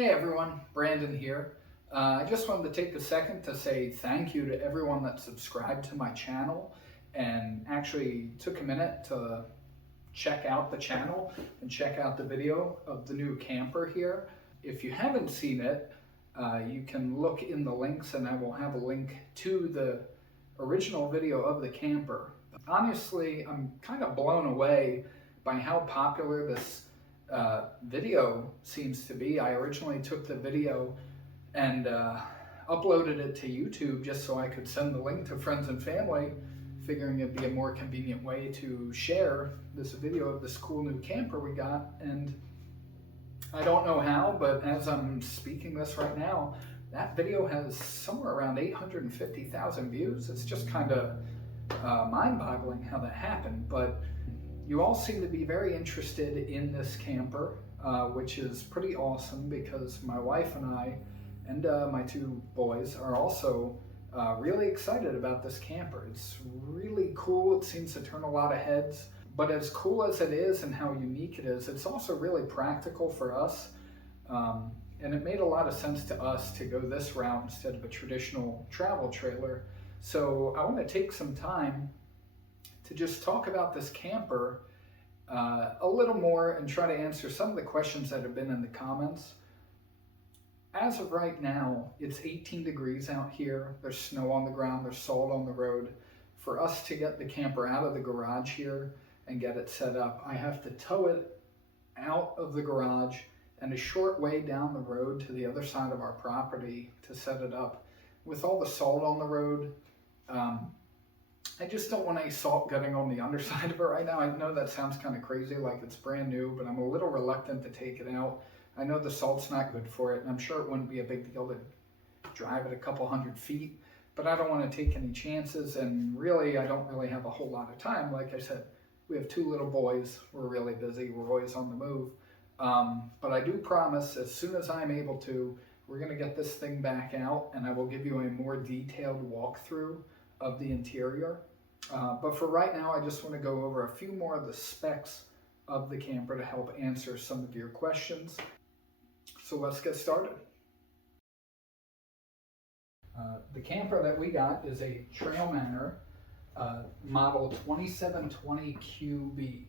Hey everyone, Brandon here. I just wanted to take a second to say thank you to everyone that subscribed to my channel and actually took a minute to check out the channel and check out the video of the new camper here. If you haven't seen it, you can look in the links and I will have a link to the original video of the camper. Honestly, I'm kind of blown away by how popular this video seems to be. I originally took the video and uploaded it to YouTube just so I could send the link to friends and family, figuring it'd be a more convenient way to share this video of this cool new camper we got. And I don't know how, but as I'm speaking this right now, that video has somewhere around 850,000 views. It's just kind of mind-boggling how that happened, but you all seem to be very interested in this camper, which is pretty awesome because my wife and I and my two boys are also really excited about this camper. It's really cool. It seems to turn a lot of heads, but as cool as it is and how unique it is, it's also really practical for us. And it made a lot of sense to us to go this route instead of a traditional travel trailer. So I want to take some time to just talk about this camper a little more and try to answer some of the questions that have been in the comments. As of right now, it's 18 degrees out here. There's snow on the ground, there's salt on the road. For us to get the camper out of the garage here and get it set up, I have to tow it out of the garage and a short way down the road to the other side of our property to set it up. With all the salt on the road, I just don't want any salt getting on the underside of it right now. I know that sounds kind of crazy, like it's brand new, but I'm a little reluctant to take it out. I know the salt's not good for it, and I'm sure it wouldn't be a big deal to drive it a couple hundred feet, but I don't want to take any chances, and really, I don't really have a whole lot of time. Like I said, we have two little boys. We're really busy. We're always on the move. But I do promise, as soon as I'm able to, we're going to get this thing back out, and I will give you a more detailed walkthrough of the interior. But for right now, I just want to go over a few more of the specs of the camper to help answer some of your questions. So let's get started. The camper that we got is a TrailManor model 2720QB.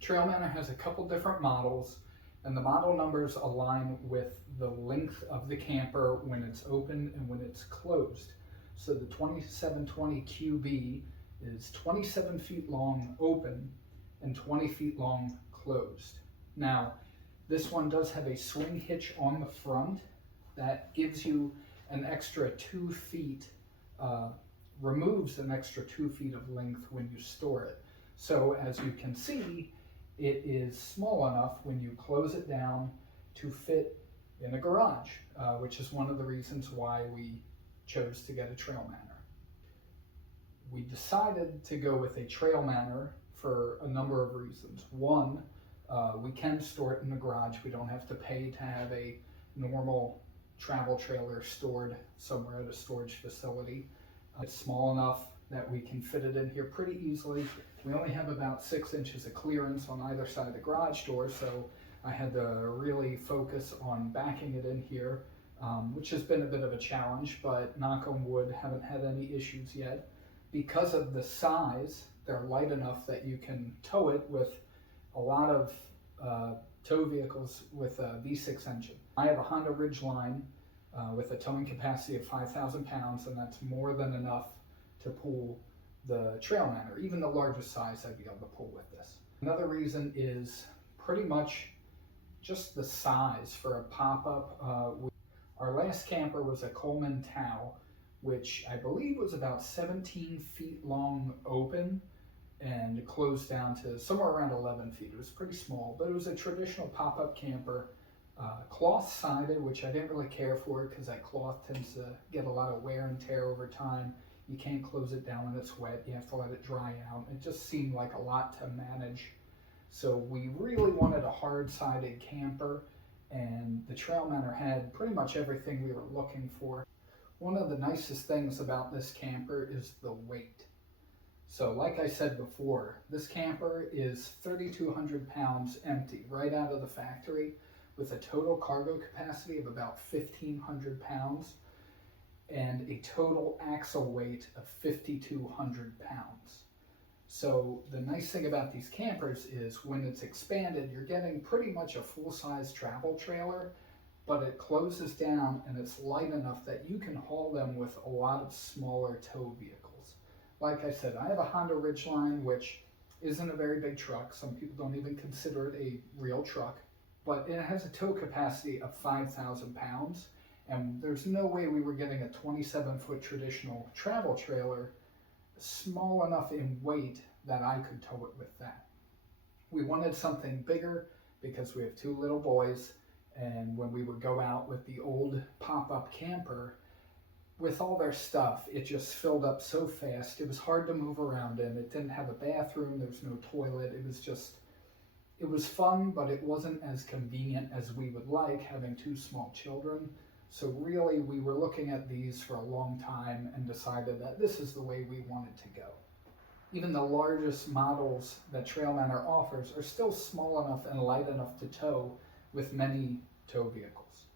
TrailManor has a couple different models, and the model numbers align with the length of the camper when it's open and when it's closed. So the 2720QB is 27 feet long open and 20 feet long closed. Now, this one does have a swing hitch on the front that gives you an extra 2 feet, removes an extra 2 feet of length when you store it. So as you can see, it is small enough when you close it down to fit in a garage, which is one of the reasons why we chose to get a TrailManor. We decided to go with a TrailManor for a number of reasons. One, we can store it in the garage. We don't have to pay to have a normal travel trailer stored somewhere at a storage facility. It's small enough that we can fit it in here pretty easily. We only have about 6 inches of clearance on either side of the garage door, so I had to really focus on backing it in here, which has been a bit of a challenge, but knock on wood, haven't had any issues yet. Because of the size, they're light enough that you can tow it with a lot of tow vehicles with a V6 engine. I have a Honda Ridgeline with a towing capacity of 5,000 pounds, and that's more than enough to pull the TrailManor. Even the largest size I'd be able to pull with this. Another reason is pretty much just the size for a pop-up. Our last camper was a Coleman Tau, which I believe was about 17 feet long open and closed down to somewhere around 11 feet. It was pretty small, but it was a traditional pop-up camper, cloth sided, which I didn't really care for because that cloth tends to get a lot of wear and tear over time. You can't close it down when it's wet. You have to let it dry out. It just seemed like a lot to manage. So we really wanted a hard-sided camper, and the TrailManor had pretty much everything we were looking for. One of the nicest things about this camper is the weight. So like I said before, this camper is 3,200 pounds empty right out of the factory, with a total cargo capacity of about 1,500 pounds and a total axle weight of 5,200 pounds. So the nice thing about these campers is when it's expanded, you're getting pretty much a full-size travel trailer, but it closes down and it's light enough that you can haul them with a lot of smaller tow vehicles. Like I said, I have a Honda Ridgeline, which isn't a very big truck. Some people don't even consider it a real truck, but it has a tow capacity of 5,000 pounds. And there's no way we were getting a 27-foot traditional travel trailer small enough in weight that I could tow it with that. We wanted something bigger because we have two little boys, and when we would go out with the old pop-up camper, with all their stuff, it just filled up so fast. It was hard to move around in. It didn't have a bathroom, there was no toilet. It was fun, but it wasn't as convenient as we would like, having two small children. So really, we were looking at these for a long time and decided that this is the way we wanted to go. Even the largest models that TrailManor offers are still small enough and light enough to tow with many tow vehicles.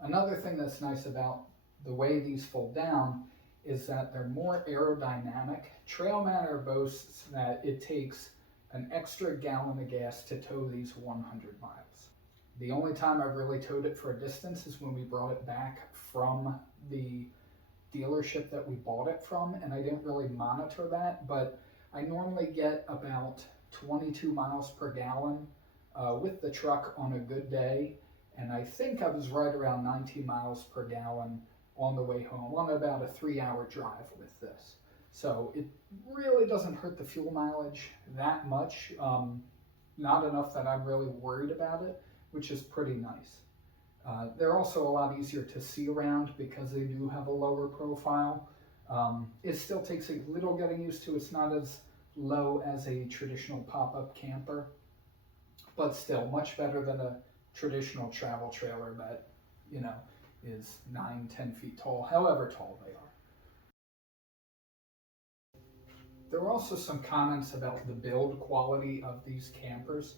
Another thing that's nice about the way these fold down is that they're more aerodynamic. TrailManor boasts that it takes an extra gallon of gas to tow these 100 miles. The only time I've really towed it for a distance is when we brought it back from the dealership that we bought it from, and I didn't really monitor that, but I normally get about 22 miles per gallon with the truck on a good day, and I think I was right around 19 miles per gallon on the way home on about a 3-hour drive with this. So it really doesn't hurt the fuel mileage that much, not enough that I'm really worried about it, which is pretty nice. They're also a lot easier to see around because they do have a lower profile. It still takes a little getting used to. It's not as low as a traditional pop-up camper, but still much better than a traditional travel trailer that, is 9-10 feet tall, however tall they are. There were also some comments about the build quality of these campers.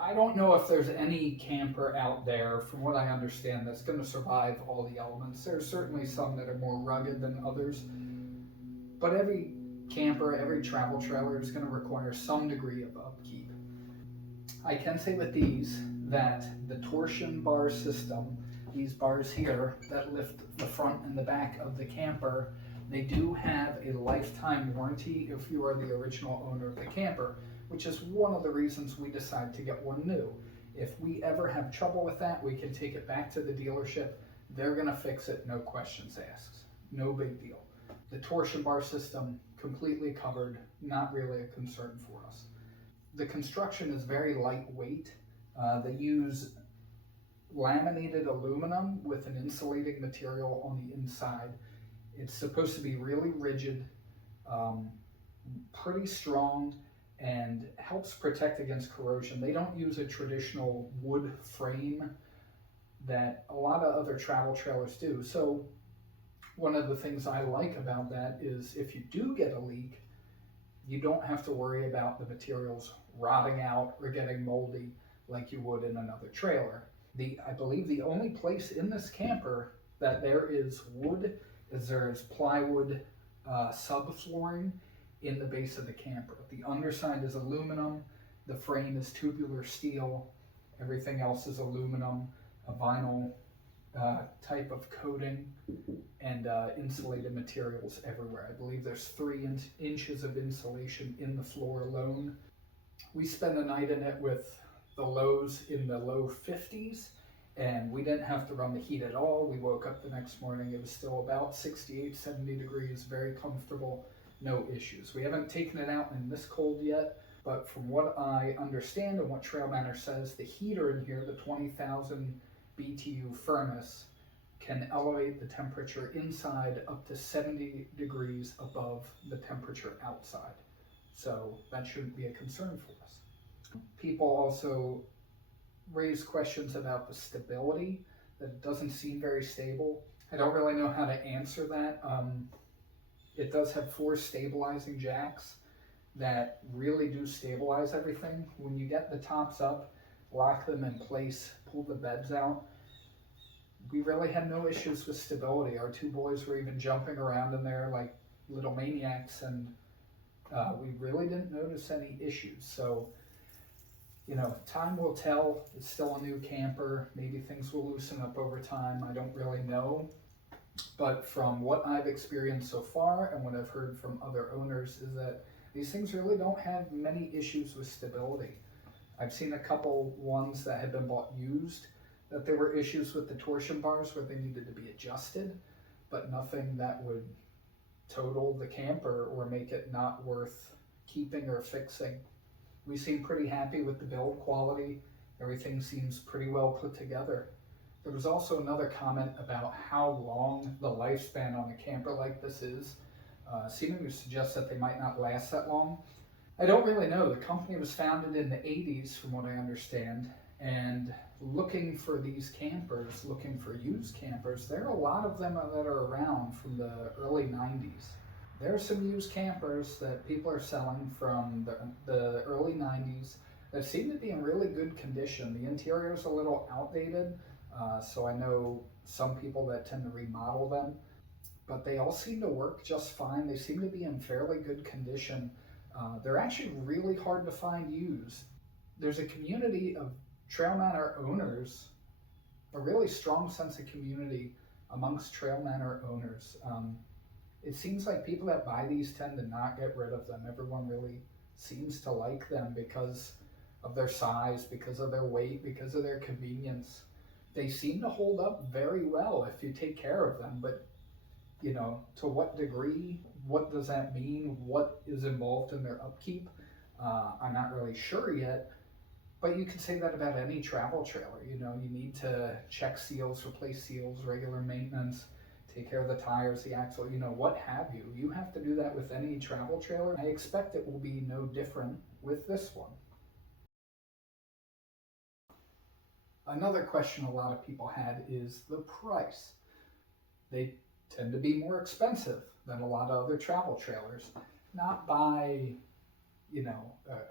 I don't know if there's any camper out there, from what I understand, that's going to survive all the elements. There's certainly some that are more rugged than others, but every camper, every travel trailer is going to require some degree of upkeep. I can say with these that the torsion bar system, these bars here that lift the front and the back of the camper, they do have a lifetime warranty if you are the original owner of the camper, which is one of the reasons we decided to get one new. If we ever have trouble with that, we can take it back to the dealership. They're gonna fix it, no questions asked. No big deal. The torsion bar system, completely covered, not really a concern for us. The construction is very lightweight. They use laminated aluminum with an insulating material on the inside. It's supposed to be really rigid, pretty strong, and helps protect against corrosion. They don't use a traditional wood frame that a lot of other travel trailers do. So one of the things I like about that is if you do get a leak, you don't have to worry about the materials rotting out or getting moldy like you would in another trailer. I believe the only place in this camper that there is wood is there's plywood subflooring in the base of the camper. The underside is aluminum, the frame is tubular steel, everything else is aluminum, a vinyl type of coating, and insulated materials everywhere. I believe there's 3 inches of insulation in the floor alone. We spent a night in it with the lows in the low 50s, and we didn't have to run the heat at all. We woke up the next morning, it was still about 68, 70 degrees, very comfortable, no issues. We haven't taken it out in this cold yet, but from what I understand and what TrailManor says, the heater in here, the 20,000 BTU furnace, can elevate the temperature inside up to 70 degrees above the temperature outside. So that shouldn't be a concern for us. People also raise questions about the stability, that it doesn't seem very stable. I don't really know how to answer that. It does have 4 stabilizing jacks that really do stabilize everything. When you get the tops up, lock them in place, pull the beds out. We really had no issues with stability. Our two boys were even jumping around in there like little maniacs, and we really didn't notice any issues. So, time will tell. It's still a new camper. Maybe things will loosen up over time. I don't really know. But from what I've experienced so far and what I've heard from other owners is that these things really don't have many issues with stability. I've seen a couple ones that had been bought used that there were issues with the torsion bars where they needed to be adjusted, but nothing that would total the camper or make it not worth keeping or fixing. We seem pretty happy with the build quality. Everything seems pretty well put together. There was also another comment about how long the lifespan on a camper like this is, seeming to suggest that they might not last that long. I don't really know. The company was founded in the 80s, from what I understand, and looking for these campers, looking for used campers, there are a lot of them that are around from the early 90s. There are some used campers that people are selling from the early 90s that seem to be in really good condition. The interior is a little outdated, so I know some people that tend to remodel them, but they all seem to work just fine. They seem to be in fairly good condition. They're actually really hard to find used. There's a community of TrailManor owners, a really strong sense of community amongst TrailManor owners. It seems like people that buy these tend to not get rid of them. Everyone really seems to like them because of their size, because of their weight, because of their convenience. They seem to hold up very well if you take care of them, but to what degree, what does that mean, what is involved in their upkeep, I'm not really sure yet. But you can say that about any travel trailer. You need to check seals, replace seals, regular maintenance, take care of the tires, the axle, what have you. You have to do that with any travel trailer. I expect it will be no different with this one. Another question a lot of people had is the price. They tend to be more expensive than a lot of other travel trailers. Not by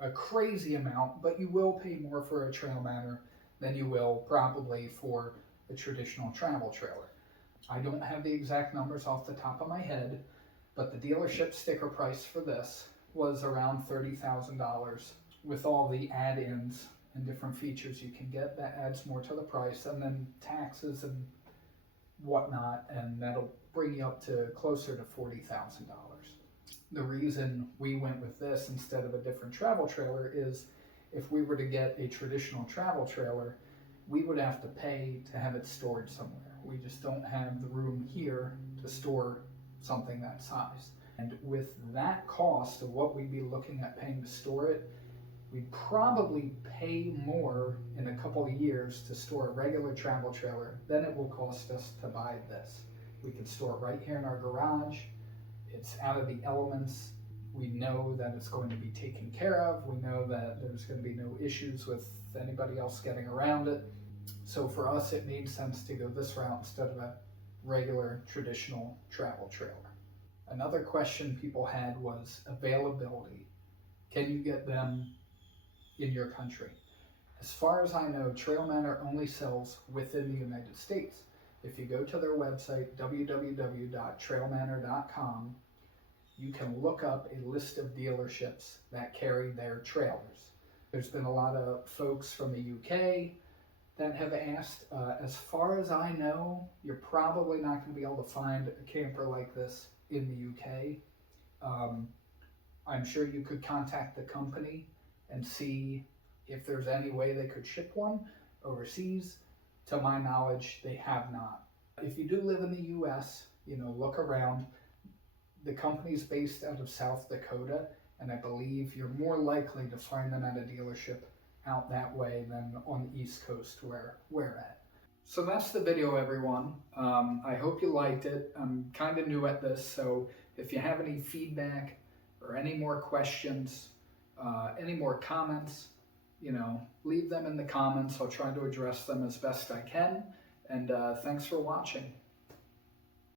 a crazy amount, but you will pay more for a TrailManor than you will probably for a traditional travel trailer. I don't have the exact numbers off the top of my head, but the dealership sticker price for this was around $30,000 with all the add-ins and different features you can get. That adds more to the price, and then taxes and whatnot, and that'll bring you up to closer to $40,000. The reason we went with this instead of a different travel trailer is if we were to get a traditional travel trailer, we would have to pay to have it stored somewhere. We just don't have the room here to store something that size. And with that cost of what we'd be looking at paying to store it, we'd probably pay more in a couple of years to store a regular travel trailer than it will cost us to buy this. We can store it right here in our garage. It's out of the elements. We know that it's going to be taken care of. We know that there's going to be no issues with anybody else getting around it. So for us, it made sense to go this route instead of a regular traditional travel trailer. Another question people had was availability. Can you get them in your country? As far as I know, TrailManor only sells within the United States. If you go to their website, www.trailmanor.com, you can look up a list of dealerships that carry their trailers. There's been a lot of folks from the UK that have asked. As far as I know, you're probably not going to be able to find a camper like this in the UK. I'm sure you could contact the company and see if there's any way they could ship one overseas. To my knowledge, they have not. If you do live in the US, look around. The company's based out of South Dakota, and I believe you're more likely to find them at a dealership out that way than on the East Coast where we're at. So that's the video, everyone. I hope you liked it. I'm kind of new at this, so if you have any feedback or any more questions, any more comments, leave them in the comments. I'll try to address them as best I can. And thanks for watching.